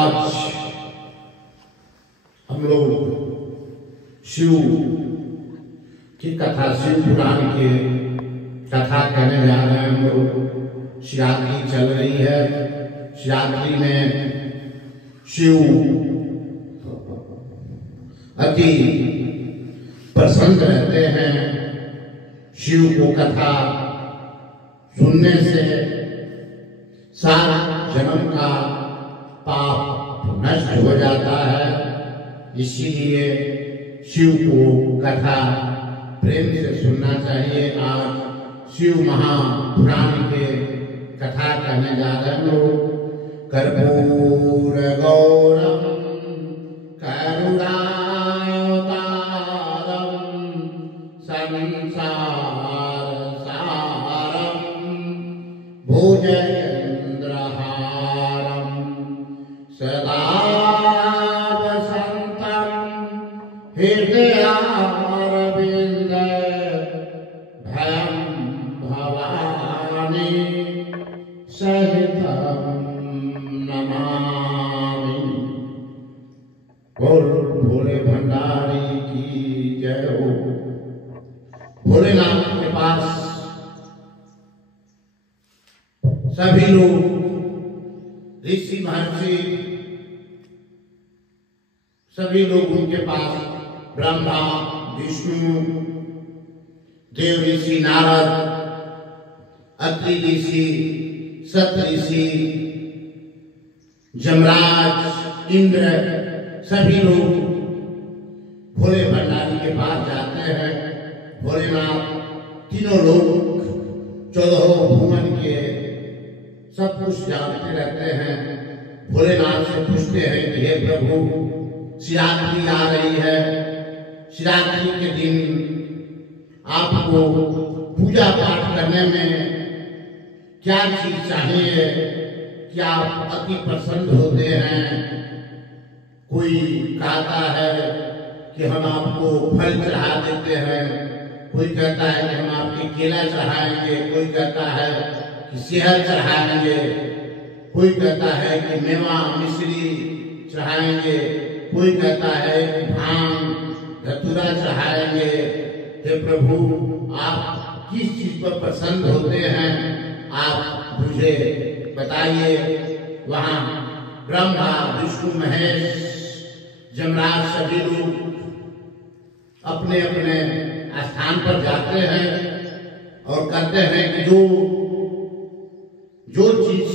आज हम लोग शिव की कथा, शिव पुराण के कथा कहने जा रहे हैं। हम लोग शिवरात्रि चल रही है। शिवरात्रि में शिव अति प्रसन्न रहते हैं। शिव को कथा सुनने से सात जन्म का पाप नष्ट हो जाता है। इसीलिए शिव को कथा प्रेम से सुनना चाहिए। आज शिव महापुराण के कथा कहने जा रहे हैं लोग। कर्पूर गौरम करुणावतारम संसार सारम भुजगेन्द्रहारम सदा वसंतम हृदयारविंद भयं भवानी सहितम नमामि। बोल भोले भंडारी की जय हो। भोलेनाथ के पास सभी लोग, ऋषि महर्षि सभी लोग उनके पास, ब्रह्मा, विष्णु, देव ऋषि नारद, अत्रि ऋषि, सत ऋषि, जमराज, इंद्र, सभी लोग भोले भंडारी के पास जाते हैं। भोलेनाथ तीनों लोग 14 भुवन के सब कुछ जानते रहते हैं। भोलेनाथ से पूछते हैं कि हे प्रभु, शिवरात्रि आ रही है, शिवरात्रि के दिन आपको पूजा पाठ करने में क्या चीज चाहिए, क्या आप अति प्रसन्न होते हैं? कोई कहता है कि हम आपको फल चढ़ा देते हैं, कोई कहता है कि हम आपके केला चढ़ाएंगे, कोई कहता है कि शहद चढ़ाएंगे, कोई कहता है कि मेवा मिश्री चढ़ाएंगे, कोई कहता है कि भांग धतूरा चढ़ाएंगे। हे प्रभु, आप किस चीज पर प्रसन्न होते हैं, आप मुझे बताइए। वहां ब्रह्मा, विष्णु, महेश, जमराज सभी लोग अपने अपने स्थान पर जाते हैं और कहते हैं कि जो चीज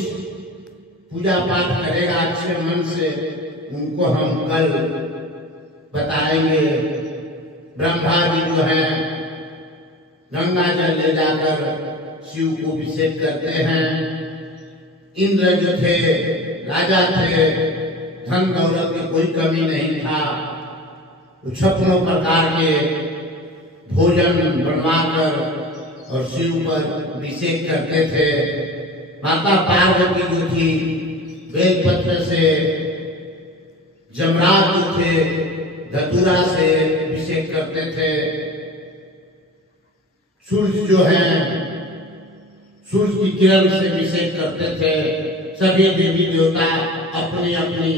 पूजा पाठ करेगा अच्छे मन से, उनको हम कल बताएंगे। ब्रह्मा जी जो है गंगा जल ले जाकर शिव को अभिषेक करते हैं। इंद्र जो थे, राजा थे, धन दौलत की कोई कमी नहीं था। 56 प्रकार के भोजन बनवाकर और शिव पर अभिषेक करते थे। माता पार्वती जो थी, बेलपत्र से, जमराज जो थे, धतूरा से अभिषेक करते थे। सूर्य जो है, सूर्य की किरण से अभिषेक करते थे। सभी देवी देवता अपनी अपनी,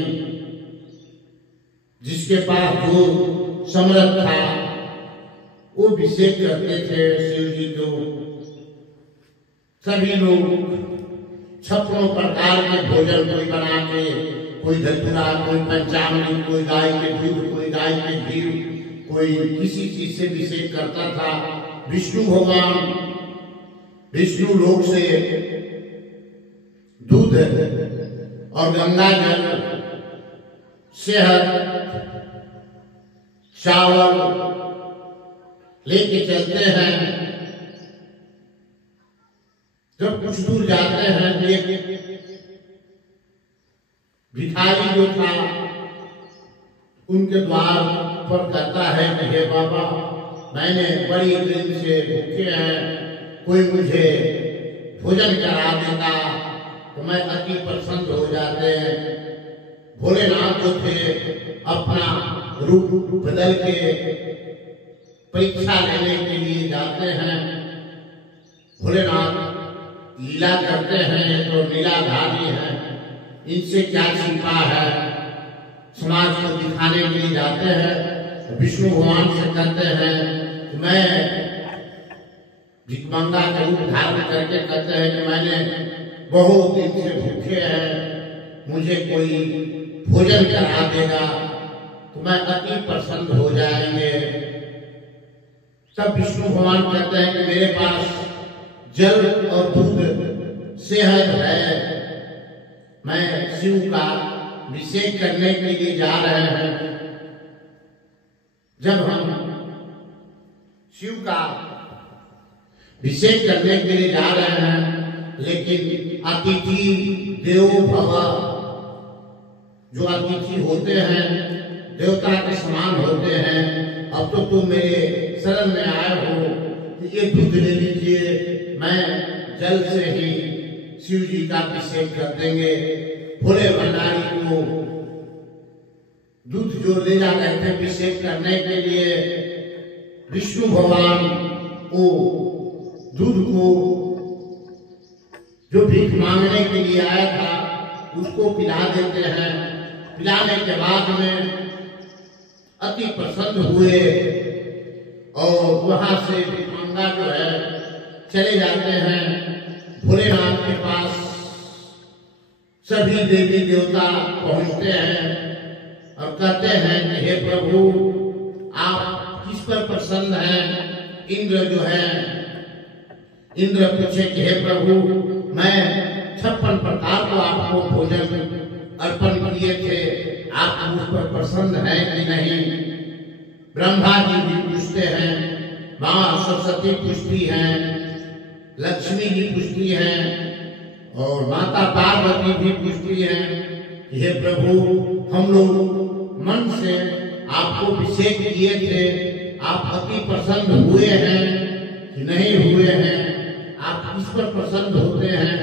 जिसके पास जो समर्थ था वो अभिषेक करते थे शिव जी को। सभी लोग 56 प्रकार के भोजन कोई बना के, कोई धतूरा, कोई पंचामृत, कोई गाय के दूध, कोई गाय के घी, कोई किसी चीज से अभिषेक करता था। विष्णु भगवान विष्णु लोक से दूध और गंगा जल, शहद, चावल लेके चलते हैं। जब कुछ दूर जाते हैं तो एक भिखारी जो था उनके द्वार पर कहता है कि हे बाबा, मैंने बड़ी दिन से भूखे हैं, कोई मुझे भोजन करा देता तो मैं अति प्रसन्न हो जाते हैं। भोलेनाथ जो थे अपना रूप बदल के परीक्षा लेने के लिए जाते हैं। भोलेनाथ लीला करते हैं तो लीलाधारी हैं, इनसे क्या छिपा है, समाज को दिखाने के लिए जाते हैं। विष्णु भगवान से कहते हैं मैं भिखमंगा का रूप धारण करके कहते हैं कि मैंने बहुत दिन से भूखे हैं, मुझे कोई भोजन करा देगा तो मैं अति प्रसन्न हो जाएंगे। तब विष्णु भगवान कहते हैं कि मेरे पास जल और दूध सेहत है, मैं शिव का अभिषेक करने के लिए जा रहे हैं। जब हम शिव का अभिषेक करने के लिए जा रहे हैं, लेकिन अतिथि देवो भव, जो अतिथि होते हैं देवता के समान होते हैं। अब तो तुम मेरे शरण में आए हो कि ये दूध ले लीजिए, मैं जल से ही शिव जी का अभिषेक कर देंगे। भोले भंडारी को दूध जो ले जा रहे थे अभिषेक करने के लिए, विष्णु भगवान को दूध को जो भीख मांगने के लिए आया था उसको पिला देते हैं। पिलाने के बाद में अति प्रसन्न हुए और वहां से भिखमंगा जो है चले जाते हैं भोलेनाथ के पास। सभी देवी देवता पहुंचते हैं और कहते हैं कि हे प्रभु, आप किस पर प्रसन्न हैं। इंद्र जो है, इंद्र पूछे कि हे प्रभु, मैं 56 प्रकार को आपको भोजन अर्पण किए थे, आप मुझ पर प्रसन्न हैं कि नहीं। ब्रह्मा जी भी पूछते हैं, माँ सरस्वती पूछती हैं, लक्ष्मी जी पूछती हैं और माता पार्वती भी पूछती हैं कि हे प्रभु, हम लोग मन से आपको अभिषेक किए थे, आप अति प्रसन्न हुए हैं कि नहीं हुए हैं, आप किस पर प्रसन्न होते हैं।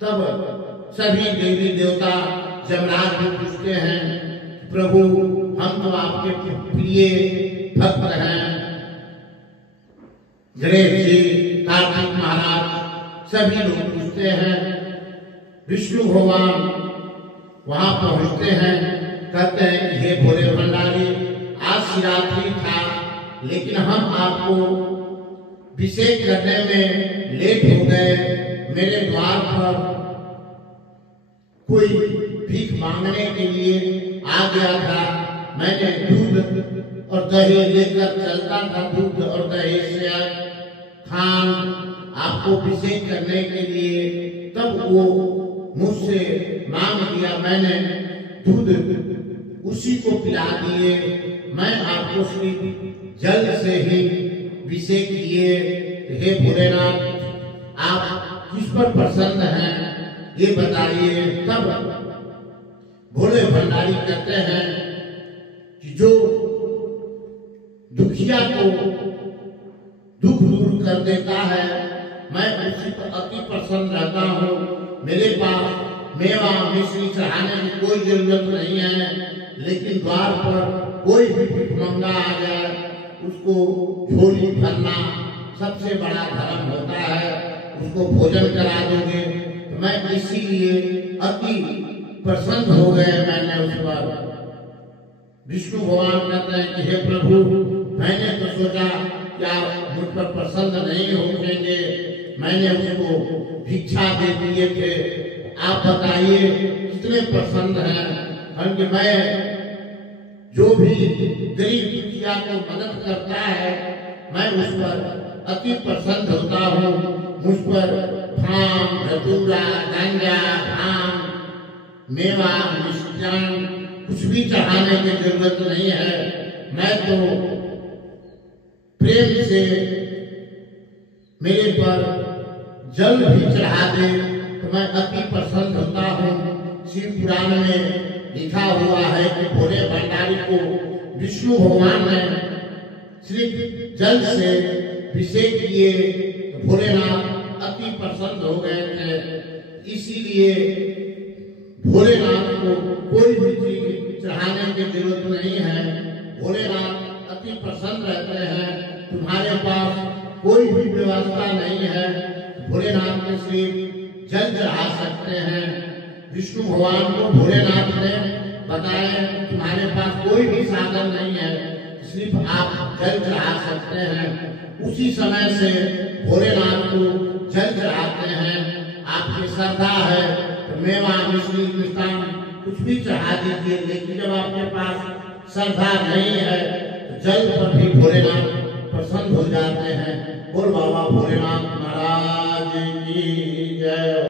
तब सभी देवी देवता जमराज भी पूछते हैं, प्रभु हम तो आपके प्रिय भक्त हैं। गणेश जी, कार्तिक महाराज, सभी लोग पूछते हैं। विष्णु भगवान वहां पहुंचते हैं, कहते हैं हे भोले भंडारी, आज शिवरात्रि था लेकिन हम आपको अभिषेक करने में लेट हो गए। मेरे द्वार पर कोई भीख मांगने के लिए आ गया था, मैंने दूध और दही लेकर चलता था, दूध और दही से खान आपको अभिषेक करने के लिए। तब वो मुझसे मांग लिया, मैंने दूध उसी को पिला दिए, मैं आपको सिर्फ जल से ही अभिषेक किए। हे भोलेनाथ, आप किस पर प्रसन्न हैं ये बताइए। तब भोले भंडारी कहते हैं कि जो दुखिया को दुख दूर कर देता है, मैं उसी पर अति प्रसन्न रहता हूँ। मेरे पास मेवा मिश्री चढ़ाने की कोई जरूरत नहीं है, लेकिन द्वार पर कोई भी भिखमंगा आ जाए उसको झोली भरना सबसे बड़ा धर्म होता है। उसको भोजन करा दोगे तो मैं इसीलिए अति प्रसन्न हो गए मैंने उस पर। विष्णु भगवान कहते हैं कि हे प्रभु, मैंने तो सोचा क्या मुझ पर प्रसन्न नहीं होंगे, मैंने उसको भिक्षा दे दिए थे। आप बताइए कितने प्रसन्न हैं। क्योंकि मैं जो भी गरीब दुखिया को मदद करता है, मैं उस पर अति प्रसन्न होता हूँ। मुझ पर भांग, धतूरा, गांजा, भांग, मेवा, मिष्टान कुछ भी चढ़ाने की जरूरत नहीं है। मैं तो प्रेम से मेरे पर जल भी चढ़ा दे तो मैं अति प्रसन्न होता हूँ। शिव पुराण में लिखा हुआ है कि भोले भंडारी को विष्णु भगवान ने सिर्फ जल से अभिषेक किए तो भोलेनाथ अति प्रसन्न हो गए थे। इसीलिए भोलेनाथ को कोई भी चीज चढ़ाने की जरूरत नहीं है। भोलेनाथ अति प्रसन्न रहते हैं। तुम्हारे पास कोई भी व्यवस्था नहीं है, भोलेनाथ के सिर्फ जल चढ़ा सकते हैं। विष्णु भगवान को भोलेनाथ ने बताया तुम्हारे पास कोई भी साधन नहीं है, सिर्फ आप जल चढ़ा सकते हैं। उसी समय से भोलेनाथ को जल चढ़ाते हैं। आपकी श्रद्धा है तो मेवा मिश्री मिष्ठान कुछ भी चढ़ा दीजिए, लेकिन जब आपके पास श्रद्धा नहीं है तो जल पर भी भोलेनाथ प्रसन्न हो जाते हैं। बोल बाबा भोलेनाथ महाराज की जय।